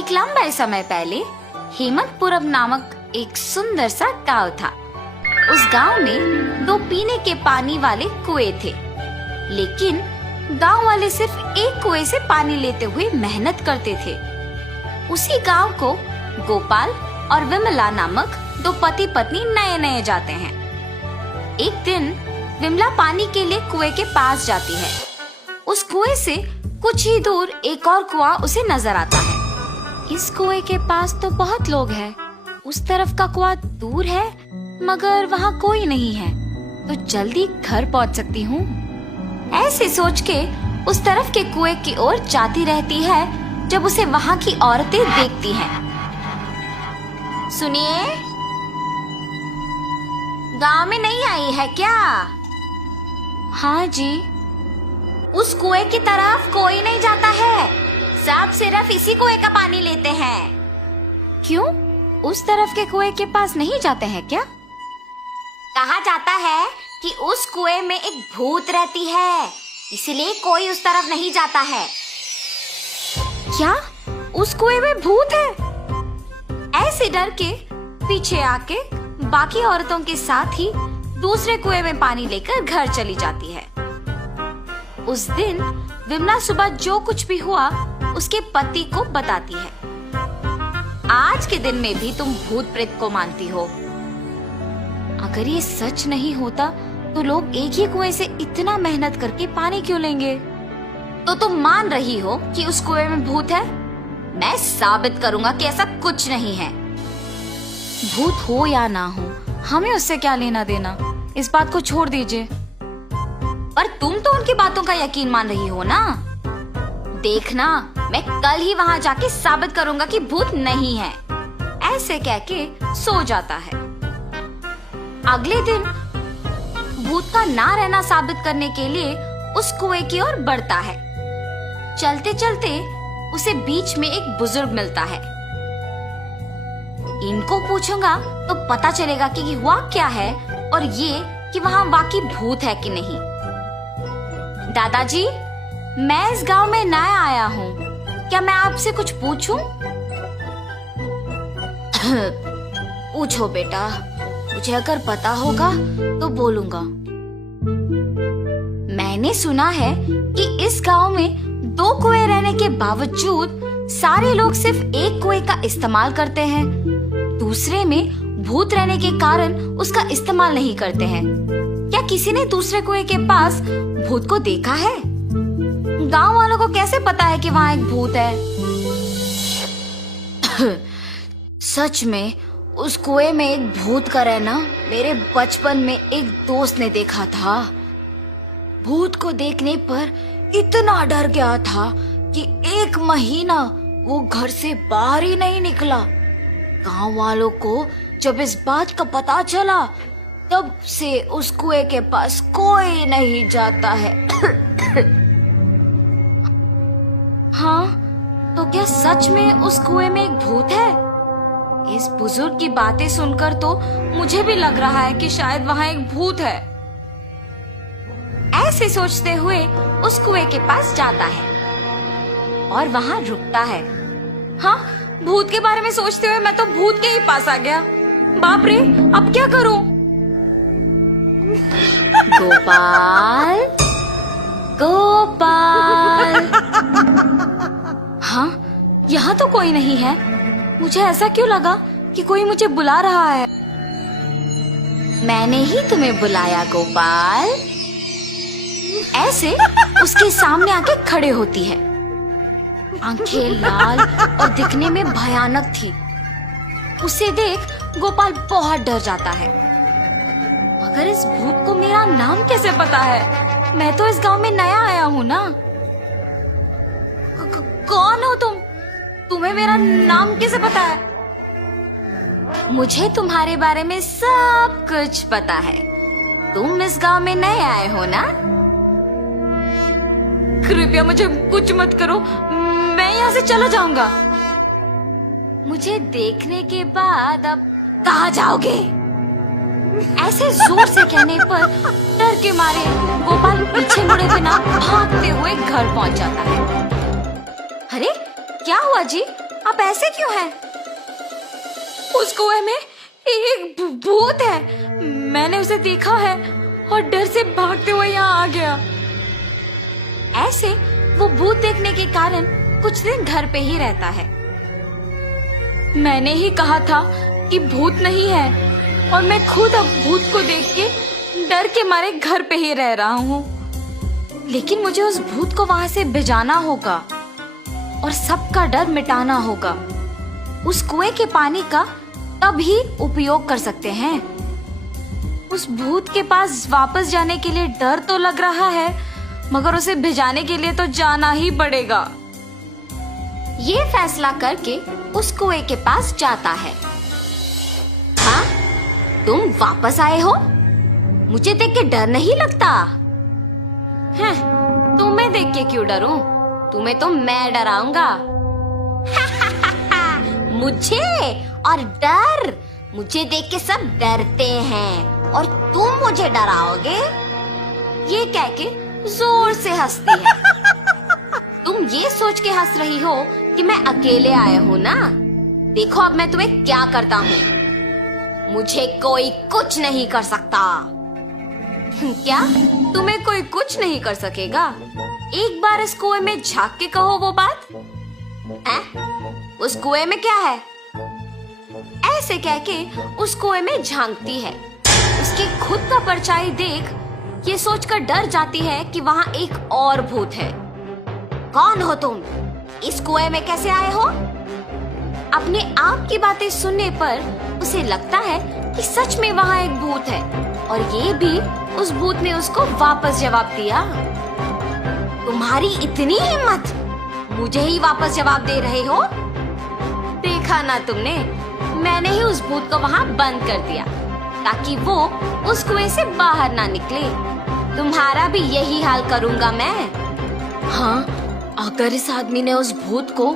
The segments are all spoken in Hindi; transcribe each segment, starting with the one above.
एक लंबे समय पहले हेमंतपुरम नामक एक सुंदर सा गांव था। उस गांव में 2 पीने के पानी वाले कुएं थे, लेकिन गांव वाले सिर्फ एक कुएं से पानी लेते हुए मेहनत करते थे। उसी गांव को गोपाल और विमला नामक 2 पति पत्नी नए नए जाते हैं। एक दिन विमला पानी के लिए कुएं के पास जाती है। उस कुएं से कुछ ही दूर एक और कुआं उसे नजर आता है। इस कुएं के पास तो बहुत लोग हैं, उस तरफ का कुआं दूर है मगर वहाँ कोई नहीं है, तो जल्दी घर पहुँच सकती हूँ। ऐसे सोच के उस तरफ के कुएं की ओर जाती रहती है जब उसे वहाँ की औरतें देखती हैं। सुनिए, गांव में नहीं आई है क्या? हाँ जी। उस कुएं की तरफ कोई नहीं जाता है, सब सिर्फ इसी कुएं का पानी लेते हैं। क्यों? उस तरफ के कुएं के पास नहीं जाते हैं क्या? कहा जाता है कि उस कुएं में एक भूत रहती है, इसलिए कोई उस तरफ नहीं जाता है। क्या उस कुएं में भूत है? ऐसे डर के पीछे आके बाकी औरतों के साथ ही दूसरे कुएं में पानी लेकर घर चली जाती है। उस दिन विमला सुबह जो कुछ भी हुआ उसके पति को बताती है। आज के दिन में भी तुम भूत प्रेत को मानती हो। अगर ये सच नहीं होता तो लोग एक ही कुएं से इतना मेहनत करके पानी क्यों लेंगे? तो तुम मान रही हो कि उस कुएं में भूत है? मैं साबित करूंगा कि ऐसा कुछ नहीं है। भूत हो या ना हो, हमें उससे क्या लेना देना, इस बात को छोड़ दीजिए। पर तुम तो उनकी बातों का यकीन मान रही हो ना? देखना, मैं कल ही वहाँ जाके साबित करूंगा कि भूत नहीं है। ऐसे कह के सो जाता है। अगले दिन भूत का ना रहना साबित करने के लिए उस कुएं की ओर बढ़ता है। चलते चलते उसे बीच में एक बुजुर्ग मिलता है। इनको पूछूंगा तो पता चलेगा कि हुआ क्या है और ये कि वहाँ वाकई भूत है कि नहीं। दादाजी, मैं इस गांव में नया आया हूँ, क्या मैं आपसे कुछ पूछूं? पूछो बेटा, मुझे अगर पता होगा तो बोलूंगा। मैंने सुना है कि इस गांव में 2 कुएं रहने के बावजूद सारे लोग सिर्फ एक कुएं का इस्तेमाल करते हैं, दूसरे में भूत रहने के कारण उसका इस्तेमाल नहीं करते हैं। क्या किसी ने दूसरे कुएं के पास भूत को देखा है? गांव वालों को कैसे पता है कि वहाँ एक भूत है? सच में उस कुएं में एक भूत का रहना मेरे बचपन में एक दोस्त ने देखा था। भूत को देखने पर इतना डर गया था कि 1 महीना वो घर से बाहर ही नहीं निकला। गांव वालों को जब इस बात का पता चला तब से उस कुएं के पास कोई नहीं जाता है। हाँ, तो क्या सच में उस कुएं में एक भूत है? इस बुजुर्ग की बातें सुनकर तो मुझे भी लग रहा है कि शायद वहाँ एक भूत है। ऐसे सोचते हुए उस कुएं के पास जाता है और वहाँ रुकता है। हाँ, भूत के बारे में सोचते हुए मैं तो भूत के ही पास आ गया। बाप रे, अब क्या करूं? गोपाल, गोपाल। हाँ, यहाँ तो कोई नहीं है। मुझे ऐसा क्यों लगा कि कोई मुझे बुला रहा है? मैंने ही तुम्हें बुलाया गोपाल। ऐसे उसके सामने आके खड़े होती है। आंखें लाल और दिखने में भयानक थी। उसे देख गोपाल बहुत डर जाता है। मगर इस भूत को मेरा नाम कैसे पता है? मैं तो इस गांव में नया आया हूँ ना। कौन हो तुम? तुम्हें मेरा नाम कैसे पता है? मुझे तुम्हारे बारे में सब कुछ पता है। तुम इस गांव में नए आए हो ना? कृपया मुझे कुछ मत करो, मैं यहाँ से चला जाऊंगा। मुझे देखने के बाद अब कहाँ जाओगे? ऐसे जोर से कहने पर डर के मारे गोपाल पीछे मुड़े बिना भागते हुए घर पहुंच जाता है। अरे क्या हुआ जी, आप ऐसे क्यों हैं? उस कुएं में एक भूत है। मैंने उसे देखा है और डर से भागते हुए यहाँ आ गया। ऐसे वो भूत देखने के कारण कुछ दिन घर पे ही रहता है। मैंने ही कहा था कि भूत नहीं है और मैं खुद अब भूत को देख के डर के मारे घर पे ही रह रहा हूँ। लेकिन मुझे उस भूत को वहां से भिजाना होगा और सबका डर मिटाना होगा। उस कुएं के पानी का तभी उपयोग कर सकते हैं। उस भूत के पास वापस जाने के लिए डर तो लग रहा है, मगर उसे भिजाने के लिए तो जाना ही पड़ेगा। ये फैसला करके उस कुएं के पास जाता है। हाँ, तुम वापस आए हो? मुझे देख के डर नहीं लगता? हैं, तुम्हें देख के क्यों डरूं? तुम्हें तो मैं डराऊंगा। मुझे और डर? मुझे देख के सब डरते हैं और तुम मुझे डराओगे? ये कह के जोर से हंसती है। तुम ये सोच के हंस रही हो कि मैं अकेले आया हूँ ना? देखो अब मैं तुम्हें क्या करता हूँ। मुझे कोई कुछ नहीं कर सकता। क्या? तुम्हें कोई कुछ नहीं कर सकेगा? एक बार इस कुएं में झांक के कहो वो बात। उस कुएं में क्या है? ऐसे कह के उस कुएं में झांकती है। उसकी खुद का परछाई देख ये सोचकर डर जाती है कि वहाँ एक और भूत है। कौन हो तुम? इस कुएं में कैसे आए हो? अपने आप की बातें सुनने पर उसे लगता है कि सच में वहाँ एक भूत है और ये भी उस भूत ने उसको वापस जवाब दिया। तुम्हारी इतनी हिम्मत, मुझे ही वापस जवाब दे रहे हो? देखा ना तुमने, मैंने ही उस भूत को वहाँ बंद कर दिया ताकि वो उस कुएं से बाहर ना निकले। तुम्हारा भी यही हाल करूँगा मैं। हाँ, अगर इस आदमी ने उस भूत को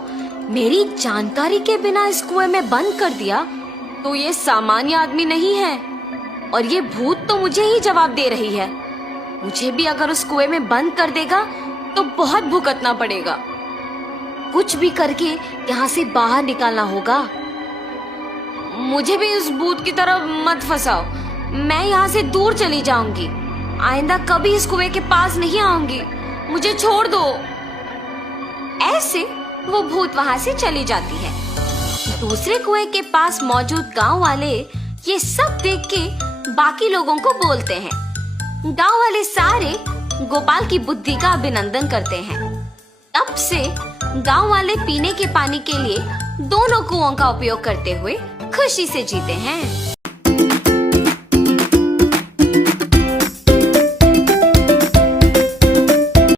मेरी जानकारी के बिना इस कुएं में बंद कर दिया तो ये सामान्य आदमी नहीं है और ये भूत तो मुझे ही जवाब दे रही है। मुझे भी अगर उस कुएं में बंद कर देगा तो बहुत भुगतना पड़ेगा। कुछ भी करके यहाँ से बाहर निकालना होगा। मुझे भी उस भूत की तरह मत फंसाओ। मैं यहाँ से दूर चली जाऊंगी। आइंदा कभी इस कुएं के पास नहीं आऊंगी। मुझे छोड़ दो। ऐसे वो भूत वहाँ से चली जाती है। दूसरे कुएं के पास मौजूद गांव वाले ये सब देख के बाकी लोगों को बोलते हैं। गांव वाले सारे गोपाल की बुद्धि का अभिनंदन करते हैं। तब से गांव वाले पीने के पानी के लिए दोनों कुओं का उपयोग करते हुए खुशी से जीते हैं।